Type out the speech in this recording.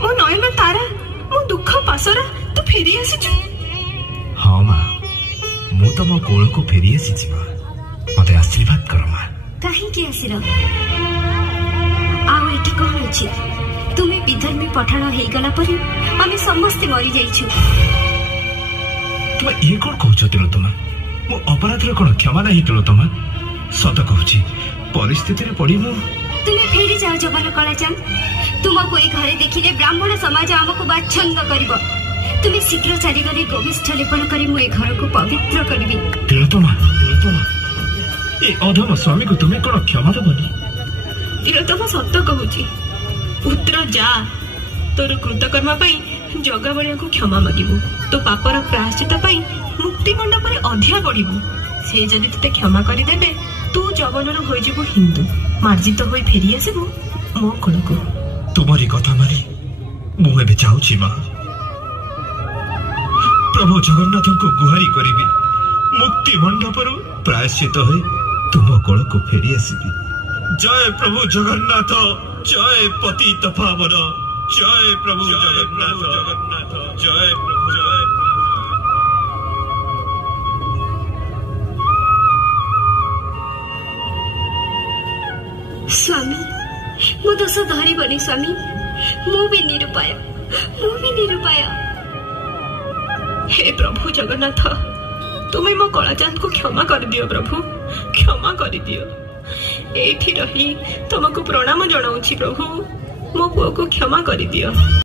मो नयन तारा मो दुख पासरा तू फेरी आसीचु। हाँ माँ मु तो मो कोल को फेरी आसी माँ मते आशीर्वाद कर माँ। कहीं आसिर आउ एठी कौन अछि तुम्हें विधर्मी पठाण हो गला पर आमे समस्ते मरी जाइछु। तुम ये कौन कहछ तिलोत्तमा मो अपराध कौन क्षमा नहीं तिलोत्तमा सत कहूची परिस्थिति रे पड़ी मु। तुम्हें फेरी जाओ जवान कलाचांद तुमको ए घरे देखिले ब्राह्मण समाज आमको बाच्छन्द करिवो। तुम्हें शीघ्र चारिगरे गोविष्ठ लेपन करी मु ए घर को पवित्र करबी। तिलोत्तमा ए अधम स्वामी को तुम्हें कौन क्षमा दबनी। तिलोत्तमा सत कहूची पुत्र जा तोर कृतकर्म पाई जगा बलिया को क्षमा मागिबू तो पापर प्रायश्चित पाई मुक्ति मंडप रे अधिया बढ़िबू। से जदि तते क्षमा करि देबे तू जवनर होई जिवु हिंदू मार्जित होई फेरी आसीबू मो कोल को। तुम्हारी कथा मानी मु एबे जाउची मां प्रभु जगन्नाथ को गुहारी करिबी मुक्ति मंडप रु प्रायश्चित होई तुम कोल को फेरी आसीबी। जय प्रभु जगन्नाथ जय पतित पावन जय प्रभु जगन्नाथ जय प्रभु जय स्वामी मो दोष धरबनी स्वामी मु भी निरुपाय हे प्रभु जगन्नाथ तुम्हें मो कलाचांद को क्षमा कर दियो प्रभु क्षमा कर दियो। एठी रही तुमको प्रणाम जनाऊची प्रभु मो पुओ को क्षमा कर दियो।